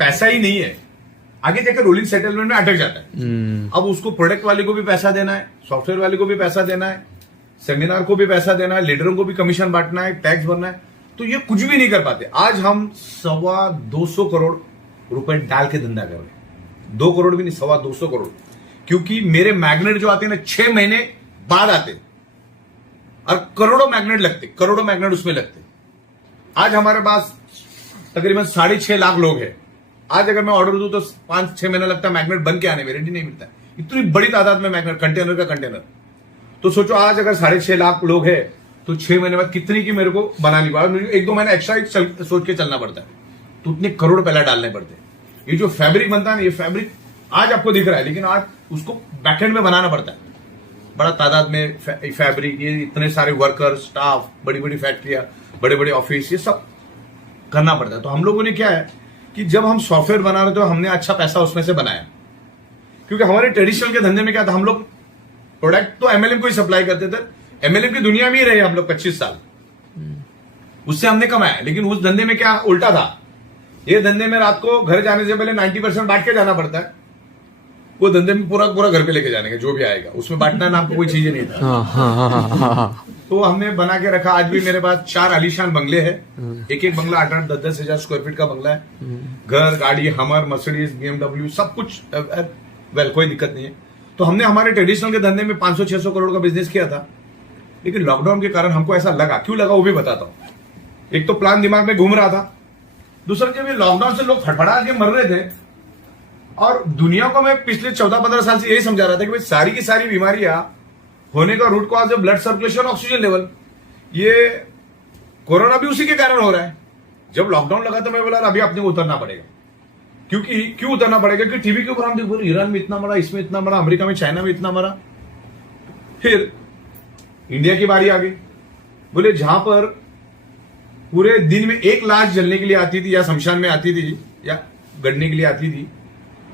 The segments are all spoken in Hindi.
पैसा ही नहीं है, आगे जाकर रोलिंग सेटलमेंट में अटक जाता है। अब उसको प्रोडक्ट वाले को भी पैसा देना है, सॉफ्टवेयर वाले को भी पैसा देना है, सेमिनार को भी पैसा देना है, लीडरों को भी कमीशन बांटना है, टैक्स भरना है, तो ये कुछ भी नहीं कर पाते। आज हम 225 करोड़ रुपए डाल के धंधा कर रहे हैं, 2 करोड़ भी नहीं, 225 करोड़, क्योंकि मेरे मैग्नेट जो आते हैं ना 6 महीने बाद आते और करोड़ों मैग्नेट लगते, करोड़ों मैग्नेट उसमें लगते। आज हमारे पास तकरीबन 6.5 लाख लोग हैं। आज अगर मैं ऑर्डर दूं तो 5-6 महीना लगता है मैग्नेट बन के आने में, रेडी नहीं मिलता है। इतनी बड़ी तादाद में मैग्नेट, कंटेनर का कंटेनर। तो सोचो आज अगर 6.5 लाख लोग है तो 6 महीने बाद कितनी की मेरे को बनानी पड़ा, मुझे 1-2 महीने एक्स्ट्रा सोच के चलना पड़ता है, तो उतने करोड़ पहले डालने पड़ते हैं। ये जो फैब्रिक बनता है ना, ये फैब्रिक आज आपको दिख रहा है, लेकिन आज उसको बैकएंड में बनाना पड़ता है, बड़ा तादाद में फैब्रिक, ये इतने सारे वर्कर, स्टाफ, बड़ी बड़ी फैक्ट्रियां, बड़े बड़े ऑफिस, ये सब करना पड़ता है। तो हम लोगों ने क्या है कि जब हम सॉफ्टवेयर बना रहे तो हमने अच्छा पैसा उसमें से बनाया, क्योंकि हमारे ट्रेडिशनल के धंधे में क्या था, हम लोग प्रोडक्ट तो एमएलएम को ही सप्लाई करते थे। एमएलएम की दुनिया में ही रहे हम लोग 25 साल, उससे हमने कमाया। लेकिन उस धंधे में क्या उल्टा था, ये धंधे में रात को घर जाने से पहले 90% बांट के जाना पड़ता है। वो धंधे में पूरा पूरा घर पे लेके जाने का, जो भी आएगा उसमें बांटना नाम को कोई चीज नहीं था। तो हमने बना के रखा। आज भी मेरे पास 4 आलीशान बंगले हैं, एक एक बंगला 8-8, 10-10 हजार स्क्वायर फीट का बंगला है। घर, गाड़ी, हमर, मर्सिडीज, BMW, सब कुछ वेल, कोई दिक्कत नहीं है। तो हमने हमारे ट्रेडिशनल के धंधे में 500-600 करोड़ का बिजनेस किया था, लेकिन लॉकडाउन के कारण हमको ऐसा लगा। क्यों लगा वो भी बताता हूं। एक तो प्लान दिमाग में घूम रहा था, दूसरा जब ये लॉकडाउन से लोग फटफड़ा के मर रहे थे, और दुनिया को मैं पिछले 14-15 साल से यही समझा रहा था कि भाई सारी की सारी बीमारियां होने का रूट कॉज है ब्लड सर्कुलेशन, ऑक्सीजन लेवल। ये कोरोना भी उसी के कारण हो रहा है। जब लॉकडाउन लगा तो मैं बोला अभी अपने को उतरना पड़ेगा। क्यों उतरना पड़ेगा कि टीवी के ऊपर हम देखो ईरान में इतना मरा, इसमें इतना मरा, अमेरिका में, चाइना में इतना मरा। फिर इंडिया की बारी आ गई। बोले जहां पर पूरे दिन में 1 लाश जलने के लिए आती थी, या शमशान में आती थी, या गड़ने के लिए आती थी,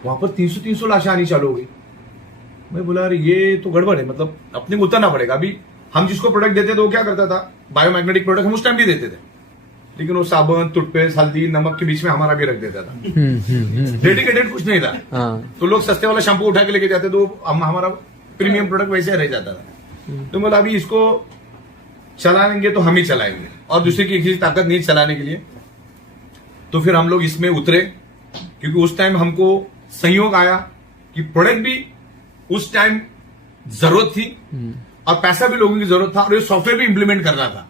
वहां पर 300 लाशें आनी चालू हो गई। मैं बोला अरे ये तो गड़बड़ है, मतलब अपने को उतरना पड़ेगा। अभी हम जिसको प्रोडक्ट देते थे वो क्या करता था, बायोमैग्नेटिक प्रोडक्ट हम उस टाइम भी देते थे, लेकिन वो साबुन, टूथपेस्ट, हल्दी, नमक के बीच में हमारा भी रख देता था। डेडिकेटेड कुछ नहीं था। तो लोग सस्ते वाला शैम्पू उठा के लेके जाते, तो हमारा प्रीमियम प्रोडक्ट वैसे रह जाता था। तो बोला अभी इसको चलाएंगे तो हम ही चलाएंगे, और दूसरे की किसी ताकत नहीं चलाने के लिए। तो फिर हम लोग इसमें उतरे, क्योंकि उस टाइम हमको संयोग आया कि प्रोडक्ट भी उस टाइम जरूरत थी, और पैसा भी लोगों की जरूरत था, और ये सॉफ्टवेयर भी इंप्लीमेंट करना था।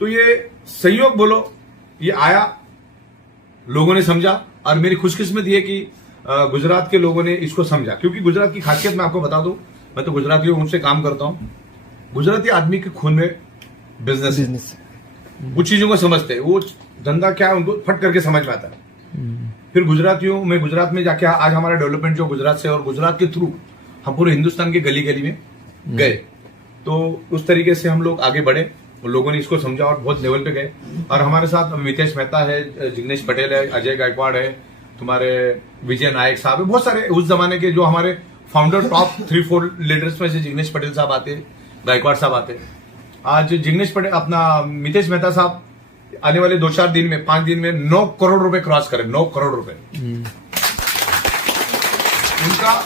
तो ये संयोग बोलो, ये आया, लोगों ने समझा, और मेरी खुशकिस्मत ये कि गुजरात के लोगों ने इसको समझा। क्योंकि गुजरात की खासियत मैं आपको बता दूं, मैं तो गुजरातियों उनसे काम करता हूं। गुजराती आदमी के खून में बिजनेस है, कुछ चीजों को समझते हैं, वो धंधा क्या है उनको फट करके समझ में आता है। फिर गुजरातियों में, गुजरात में जाके आज हमारा डेवलपमेंट जो गुजरात से, और गुजरात के थ्रू हम पूरे हिंदुस्तान के गली गली में गए। तो उस तरीके से हम लोग आगे बढ़े, लोगों ने इसको समझा और बहुत लेवल पे गए। और हमारे साथ मितेश मेहता है, जिग्नेश पटेल है, अजय गायकवाड़ है, तुम्हारे विजय नायक साहब है, बहुत सारे उस जमाने के जो हमारे फाउंडर टॉप 3-4 लीडर्स में से जिग्नेश पटेल साहब आते, गायकवाड़ साहब आते। आज जिग्नेश पटेल, अपना मितेश मेहता साहब आने वाले 2-4 दिन में, 5 दिन में 9 करोड़ रुपए क्रॉस करें, 9 करोड़ रुपए।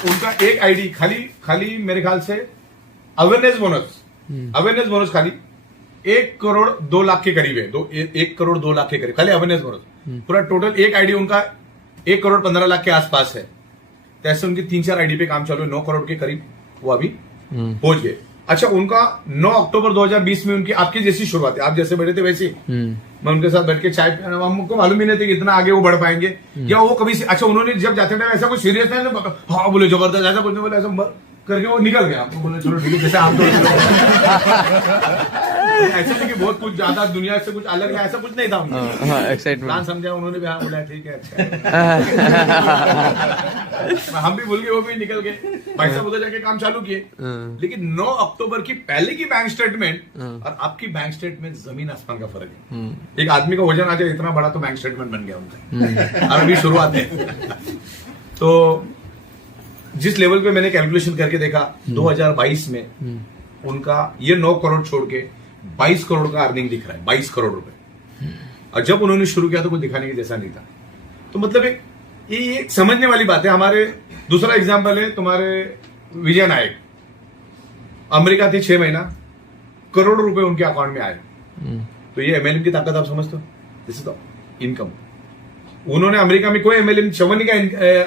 उनका एक आईडी खाली मेरे ख्याल से अवेयरनेस बोनस खाली 1 करोड़ 2 लाख के करीब है, 1 करोड़ 2 लाख के करीब खाली अवेयरनेस बोनस। पूरा टोटल एक आईडी उनका 1 करोड़ 15 लाख के आसपास है। तो ऐसे उनकी 3-4 आईडी पे काम चालू है, 9 करोड़ के करीब वो अभी पहुंच गए। अच्छा, उनका 9 अक्टूबर 2020 में उनकी आपकी जैसी शुरुआत है, आप जैसे बैठे थे वैसे मैं उनके साथ बैठ के चाय, हमको मालूम ही नहीं था कि इतना आगे वो बढ़ पाएंगे, या वो कभी से। अच्छा, उन्होंने जब जाते टाइम ऐसा कुछ सीरियस नहीं, हाँ बोले जबरदस्त, ऐसा कुछ नहीं बोले, ऐसा करके वो निकल गया। आपको बोले चलो ठीक है, जैसे आप ऐसा नहीं कि बहुत कुछ ज्यादा दुनिया से कुछ अलग है, ऐसा कुछ नहीं था। प्लान समझा उन्होंने भी, हाँ बोला ठीक है, अच्छा हम भी भूल गए, वो भी निकल गए, पैसा उधर जाके काम चालू किए। लेकिन 9 अक्टूबर की पहले की बैंक स्टेटमेंट और आपकी बैंक स्टेटमेंट जमीन आसमान का फर्क है। एक आदमी का वजन आ जाए इतना बड़ा, तो बैंक स्टेटमेंट बन गया उनका, और अभी शुरुआत है। तो जिस लेवल पे मैंने कैलकुलेशन करके देखा 2022 में उनका ये 9 करोड़ छोड़ के 22 करोड़ का अर्निंग दिख रहा है, 22 करोड़ रुपए। और जब उन्होंने शुरू किया तो कुछ दिखाने के जैसा नहीं था। तो मतलब एक ये एक समझने वाली बात है। हमारे दूसरा एग्जाम्पल है तुम्हारे विजय नायक, अमेरिका थे 6 महीना, करोड़ों रुपए उनके अकाउंट में आए। तो ये एमएलएम की ताकत आप समझते हो? This is the income. उन्होंने अमेरिका में कोई एमएलएम चवन्नी का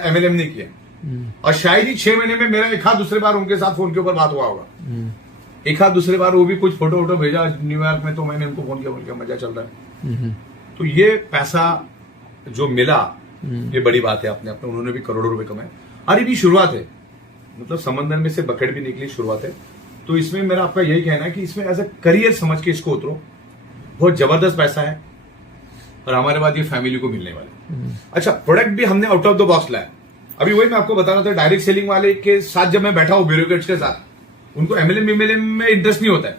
एमएलएम नहीं किया, और शायद ही 6 महीने में मेरा एक हाथ दूसरे बार उनके साथ फोन के ऊपर बात हुआ होगा। एक हाथ दूसरे बार वो भी कुछ फोटो वोटो भेजा न्यूयॉर्क में, तो मैंने उनको फोन किया, बोल के मजा चल रहा है। तो ये पैसा जो मिला ये बड़ी बात है। अपने अपने उन्होंने भी करोड़ों रुपए कमाए, और ये भी शुरुआत है, मतलब समंदर में से बकेट भी निकली, शुरुआत है। तो इसमें मेरा आपका यही कहना है कि इसमें एज अ करियर समझ के इसको उतरो, बहुत जबरदस्त पैसा है, और हमारे बाद ये फैमिली को मिलने वाला। अच्छा, प्रोडक्ट भी हमने आउट ऑफ द बॉक्स लाया। अभी वही मैं आपको बता रहा था, डायरेक्ट सेलिंग वाले के साथ जब मैं बैठा हूं, ब्यूरोक्रेट्स के साथ, उनको एमएलएम में इंटरेस्ट नहीं होता है।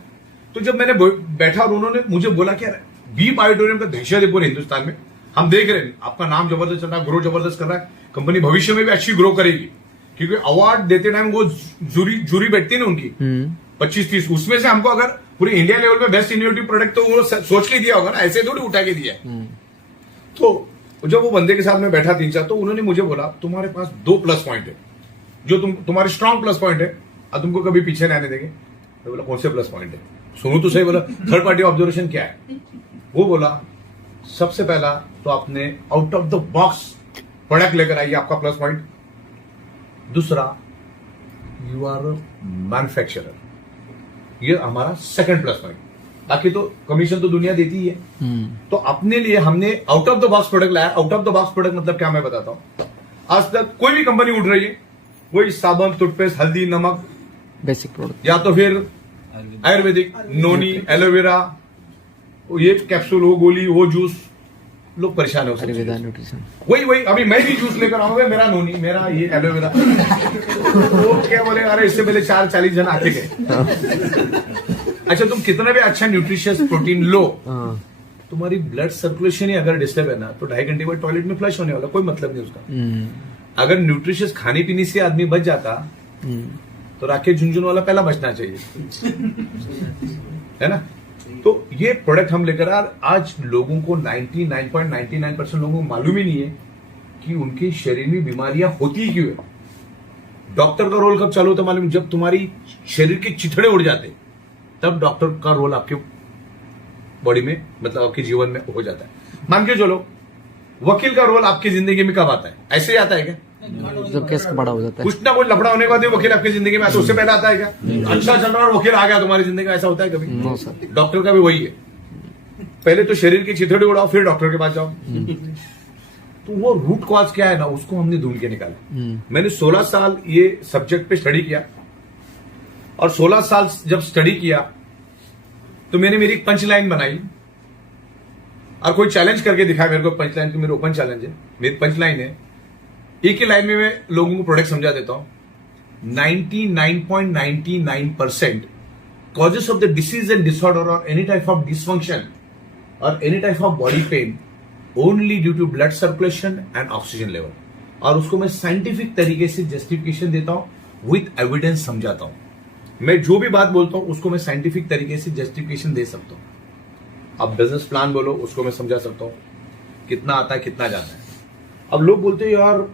तो जब मैंने बैठा और उन्होंने मुझे बोला कि यार बी बायोटोरियम का दहशत है पूरे हिंदुस्तान में, हम देख रहे हैं आपका नाम जबरदस्त चल रहा है, ग्रो जबरदस्त कर रहा है, कंपनी भविष्य में भी अच्छी ग्रो करेगी, क्योंकि अवार्ड देते टाइम वो जूरी बैठती है ना उनकी 25-30, उसमें से हमको अगर पूरे इंडिया लेवल में बेस्ट इनोवेटिव प्रोडक्ट तो वो सोच के दिया होगा ना, ऐसे थोड़ी उठा के दिया है। तो जब वो बंदे के साथ में बैठा 3-4, तो उन्होंने मुझे बोला तुम्हारे पास 2 प्लस पॉइंट है, जो तुम्हारे स्ट्रॉन्ग प्लस पॉइंट है, और तुमको कभी पीछे नहीं आने देंगे। मैं बोला कौन से प्लस पॉइंट है, सुनो तो सही। बोला थर्ड पार्टी ऑब्जर्वेशन क्या है? वो बोला सबसे पहला तो आपने out of the box product लेकर आइए, आपका प्लस पॉइंट। दूसरा, यू आर मैन्युफैक्चरर, ये हमारा सेकंड प्लस पॉइंट। बाकी तो कमीशन तो दुनिया देती ही है। तो अपने लिए हमने out of the box product लाया। Out of the box product मतलब क्या, मैं बताता हूं। आज तक कोई भी कंपनी उठ रही है, वही साबुन, टूथपेस्ट, हल्दी, नमक, बेसिक प्रोडक्ट, या तो फिर आयुर्वेदिक, नोनी, एलोवेरा, ये कैप्सूल हो, गोली हो, जूस, लोग परेशान हो न्यूट्रिशन। वही अभी मैं भी जूस लेकर आऊंगा, मेरा नोनी, मेरा ये एलोवेरा। वो क्या बोले, अरे इससे पहले 40 जन आके गए। अच्छा, तुम कितना भी अच्छा न्यूट्रिशियस प्रोटीन लो, तुम्हारी ब्लड सर्कुलेशन ही अगर डिस्टर्ब है ना, तो 2.5 घंटे बाद टॉयलेट में फ्लश होने वाला, कोई मतलब नहीं उसका। अगर न्यूट्रिशियस खाने पीने से आदमी बच जाता, तो राकेश झुंझुनवाला पहला बचना चाहिए, है ना। तो ये प्रोडक्ट हम लेकर आज लोगों को 99.99% लोगों को मालूम ही नहीं है कि उनके शरीर में बीमारियां होती क्यों है। डॉक्टर का रोल कब चालू होता मालूम? जब तुम्हारी शरीर के चिथड़े उड़ जाते, तब डॉक्टर का रोल आपके बॉडी में, मतलब आपके जीवन में हो जाता है। मान के चलो, वकील का रोल आपकी जिंदगी में कब आता है? ऐसे ही आता है क्या? जब केस बड़ा हो जाता है, कुछ ना कुछ लफड़ा होने के बाद वकील आपकी जिंदगी में आता है। उससे पहले आता है क्या? अच्छा चल रहा है वकील आ गया तुम्हारी जिंदगी में, ऐसा होता है कभी? डॉक्टर का भी वही है, पहले तो शरीर की चिथड़े उड़ाओ, फिर डॉक्टर के पास जाओ। तो वो रूट कॉज क्या है ना, उसको हमने ढूंढ के निकाला। मैंने 16 साल ये सब्जेक्ट पे स्टडी किया, और 16 साल जब स्टडी किया तो मैंने मेरी पंच लाइन बनाई, और कोई चैलेंज करके दिखाया मेरे को पंच लाइन, मेरे ओपन चैलेंज है। मेरी पंच लाइन है, एक ही लाइन में मैं लोगों को प्रोडक्ट समझा देता हूं। 99.99% causes of the disease and disorder और एनी टाइप ऑफ डिसफंक्शन और any type of body pain only due to blood circulation and oxygen level. और उसको मैं साइंटिफिक तरीके से जस्टिफिकेशन देता हूं, विथ एविडेंस समझाता हूं। मैं जो भी बात बोलता हूं उसको मैं साइंटिफिक तरीके से जस्टिफिकेशन दे सकता हूं। अब बिजनेस प्लान बोलो, उसको मैं समझा सकता हूं, कितना आता है कितना जाता है। अब लोग बोलते हैं यार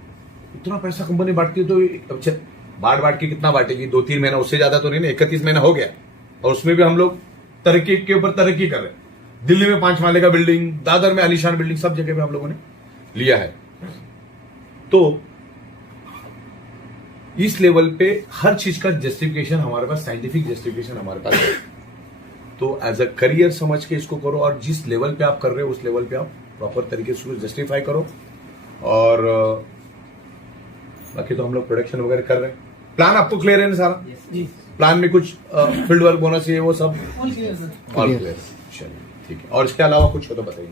इतना पैसा कंपनी बांटती है, तो अच्छा बांट के कितना बांटेगी? 2-3 महीना, उससे ज्यादा तो नहीं ना। 31 महीना हो गया, और उसमें भी हम लोग तरक्की के ऊपर तरक्की कर रहे हैं। दिल्ली में 5 माले का बिल्डिंग, दादर में आलीशान बिल्डिंग, सब जगह पे हम लोगों ने लिया है। तो इस लेवल पे हर चीज का जस्टिफिकेशन हमारे पास, साइंटिफिक जस्टिफिकेशन हमारे पास है। तो एज अ करियर समझ के इसको करो, और जिस लेवल पे आप कर रहे हो उस लेवल पे आप प्रॉपर तरीके से जस्टिफाई करो। और बाकी तो हम लोग प्रोडक्शन वगैरह कर रहे हैं। प्लान आपको क्लियर है ना सारा? प्लान में कुछ फील्ड वर्क बोनस है वो सब ऑल क्लियर। चलिए ठीक है, और इसके अलावा कुछ हो तो बताइए।